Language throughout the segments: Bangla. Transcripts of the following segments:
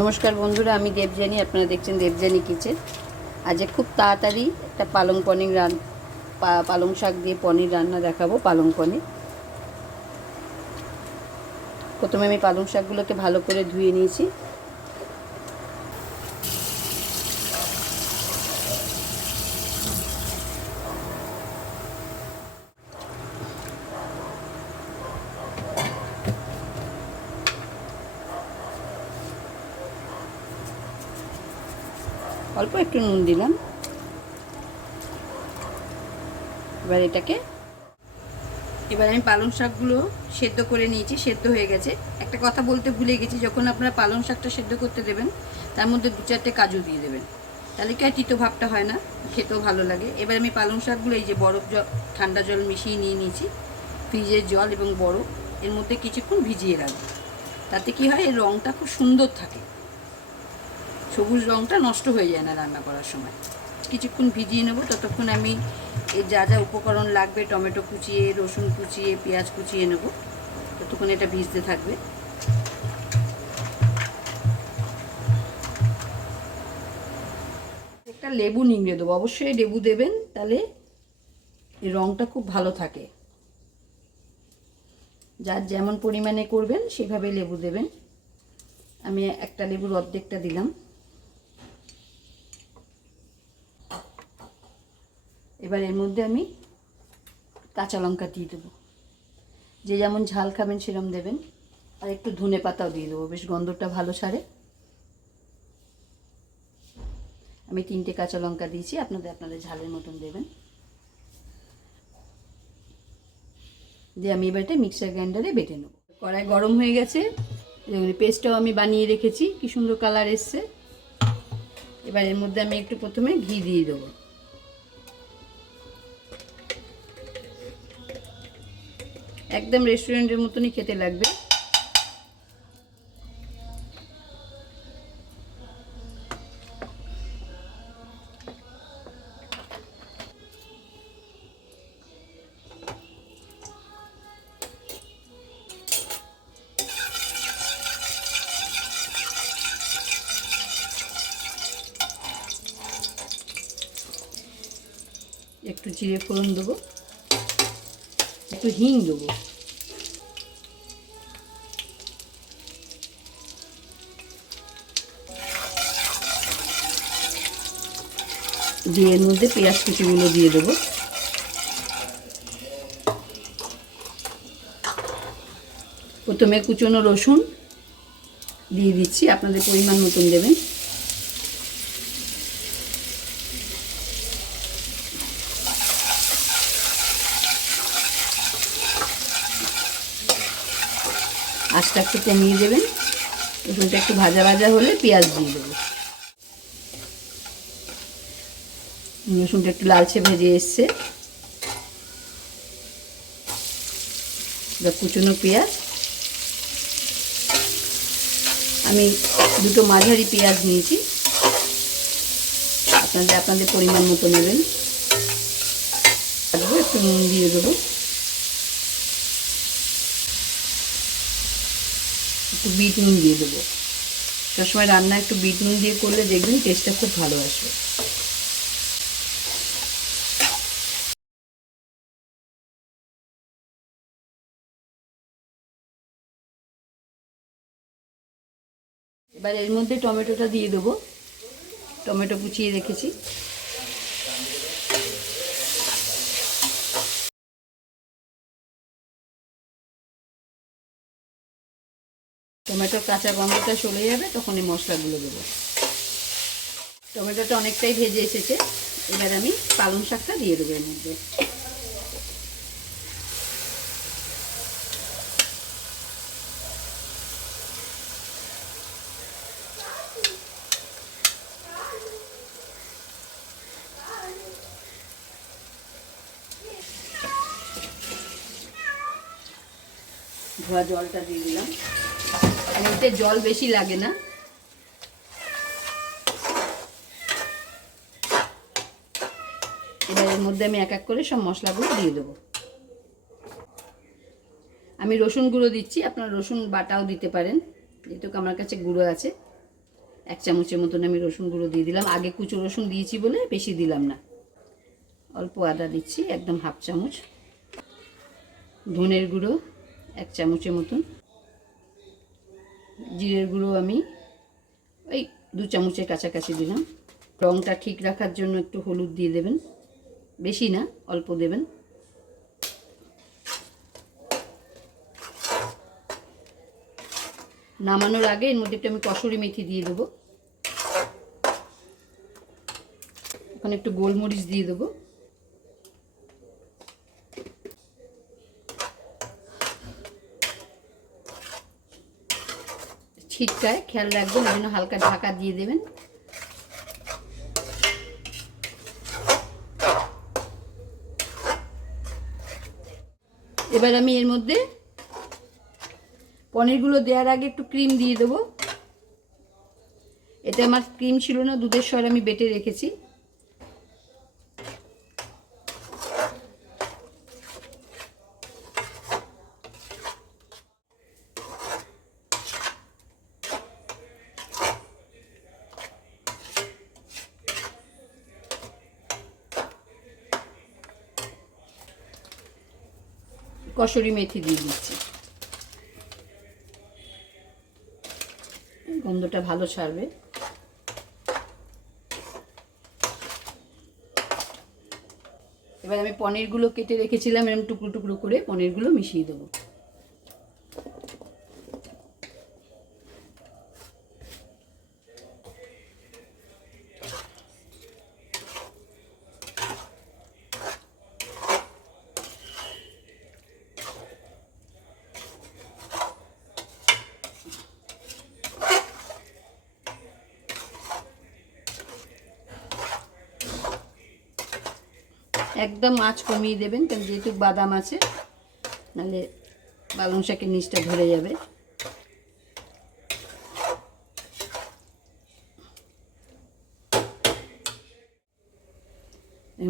নমস্কার বন্ধুরা, আমি দেবযানী। আপনারা দেখছেন দেবযানী কিচেন। আজ খুব তাড়াতাড়ি একটা পালং শাক দিয়ে পনির রান্না দেখাবো। পালং পনির। প্রথমে আমি পালং শাকগুলোকে ভালো করে ধুয়ে নিয়েছি। অল্প একটু নুন দিলাম। এবার আমি পালং শাকগুলো সেদ্ধ করে নিয়েছি। সেদ্ধ হয়ে গেছে। একটা কথা বলতে ভুলে গেছি, যখন আপনারা পালং শাকটা সেদ্ধ করতে দেবেন তার মধ্যে 2-4টে কাজু দিয়ে দেবেন, তাহলে কি আর তিতো ভাবটা হয় না, খেতেও ভালো লাগে। এবার আমি পালং শাকগুলো এই যে ঠান্ডা জল মিশিয়ে নিয়ে নিয়েছি, ফ্রিজের জল এবং বরফ, এর মধ্যে কিছুক্ষণ ভিজিয়ে রাখবো। তাতে কি হয়, এর রঙটা খুব সুন্দর থাকে, সবুজ রঙটা নষ্ট হয়ে যায় না রান্না করার সময়। কিছুক্ষণ ভিজিয়ে নেব। ততক্ষণ আমি এর যা যা উপকরণ লাগবে, টমেটো কুচিয়ে, রসুন কুচিয়ে, পেঁয়াজ কুচিয়ে নেব। ততক্ষণ এটা ভিজতে থাকবে। একটা লেবু নিংড়ে দেবো, অবশ্যই লেবু দেবেন, তাহলে এর রঙটা খুব ভালো থাকে। যার যেমন পরিমাণে করবেন সেভাবে লেবু দেবেন। আমি একটা লেবুর অর্ধেকটা দিলাম। এবার এর মধ্যে আমি কাঁচা লঙ্কা দিয়ে দেবো। যে যেমন ঝাল খাবেন সেরকম দেবেন। আর একটু ধনে পাতাও দিয়ে দেবো, বেশ গন্ধটা ভালো ছাড়ে। আমি 3টে কাঁচা লঙ্কা দিয়েছি, আপনাদের ঝালের মতন দেবেন। দিয়ে আমি এবার এটা মিক্সার গ্রাইন্ডারে বেটে নেব। কড়াই গরম হয়ে গেছে, পেস্টটাও আমি বানিয়ে রেখেছি, কি সুন্দর কালার এসছে। এবার এর মধ্যে আমি একটু প্রথমে ঘি দিয়ে দেবো। একদম রেস্টুরেন্টের মতনই খেতে লাগবে। একটু জিরে ফোড়ন দেবো, একটু হিং দেবো, দিয়ে এর মধ্যে পেঁয়াজ কুচিগুলো দিয়ে দেবো। প্রথমে কুচনো রসুন দিয়ে দিচ্ছি, আপনাদের পরিমাণ মতন দেবেন। আঁচটা একটু কমিয়ে দেবেন। রসুনটা একটু ভাজা ভাজা হলে পেঁয়াজ দিয়ে দেবো। রসুনটা একটু লালচে ভেজে এসছে। কুচনো পেঁয়াজ, আমি 2টো মাঝারি পেঁয়াজ নিয়েছি, আপনাদের পরিমাণ মতো নেবেন। একটু নুন দিয়ে দেবো, একটু বিট নুন দিয়ে দেবো। সবসময় রান্না একটু বিট নুন দিয়ে করলে দেখবেন টেস্টটা খুব ভালো আসবে। এবার এর মধ্যে টমেটোটা দিয়ে দেবো, টমেটো কুচিয়ে রেখেছি। টমেটোর কাঁচা গন্ধটা চলে যাবে, তখন এই মশলাগুলো দেবো। টমেটোটা অনেকটাই ভেজে এসেছে। এবার আমি পালং শাকটা দিয়ে দেবো এর মধ্যে। ধোয়া জলটা দিয়ে দিলাম। আর এতে জল বেশি লাগে না। এবার এর মধ্যে আমি এক এক করে সব মশলাগুলো দিয়ে দেবো। আমি রসুন গুঁড়ো দিচ্ছি, আপনারা রসুন বাটাও দিতে পারেন, যেহেতু আমার কাছে গুঁড়ো আছে। 1 চামচের মতন আমি রসুন গুঁড়ো দিয়ে দিলাম। আগে কুচো রসুন দিয়েছি বলে বেশি দিলাম না। অল্প আদা দিচ্ছি, একদম 1/2 চামচ। ধনের গুঁড়ো 1 চামচের মতন। জিরের গুঁড়ো আমি ওই 2 চামচের কাছাকাছি দিলাম। রঙটা ঠিক রাখার জন্য একটু হলুদ দিয়ে দেবেন, বেশি না, অল্প দেবেন। নামানোর আগে এর মধ্যে একটু আমি কসুরি মেথি দিয়ে দেবো। ওখানে একটু গোলমরিচ দিয়ে দেবো। ছিটকায়, খেয়াল রাখবেন, ওই জন্য হালকা ঢাকা দিয়ে দেবেন। এবার আমি এর মধ্যে পনিরগুলো দেওয়ার আগে একটু ক্রিম দিয়ে দেবো। এটা আমার ক্রিম ছিল না, দুধের স্বর আমি বেটে রেখেছি। কসুরি মেথি দিয়ে দিচ্ছি, গন্ধটা ভালো ছাড়বে। এবার আমি পনিরগুলো কেটে রেখেছিলাম, এরকম টুকরো টুকরো করে পনিরগুলো মিশিয়ে দেবো। একদম আঁচ কমিয়ে দেবেন, কারণ যেহেতু বাদাম আছে, নাহলে পালং শাকের নিচটা ধরে যাবে।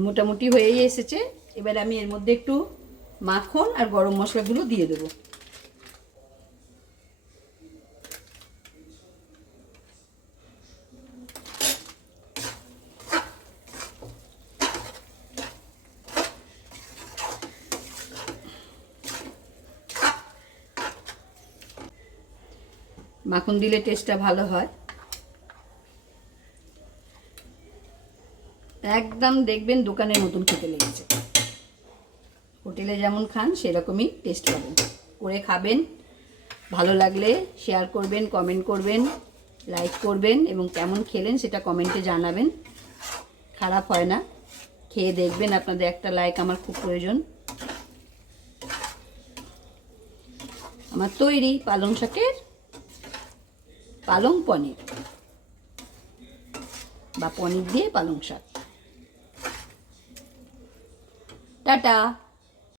মোটামুটি হয়েই এসেছে। এবার আমি এর মধ্যে একটু মাখন আর গরম মশলাগুলো দিয়ে দেবো। মাখন দিলে টেস্টটা ভালো হয়। একদম দেখবেন দোকানের মতন খেতে লেগেছে। হোটেলে যেমন খান সেরকমই টেস্ট পাবেন। করে খাবেন, ভালো লাগলে শেয়ার করবেন, কমেন্ট করবেন, লাইক করবেন এবং কেমন খেলেন সেটা কমেন্টে জানাবেন। খারাপ হয় না, খেয়ে দেখবেন। আপনাদের একটা লাইক আমার খুব প্রয়োজন। আমার তৈরি পালং শাকের পালং পনির বা পনির দিয়ে পালং শাক। টাটা।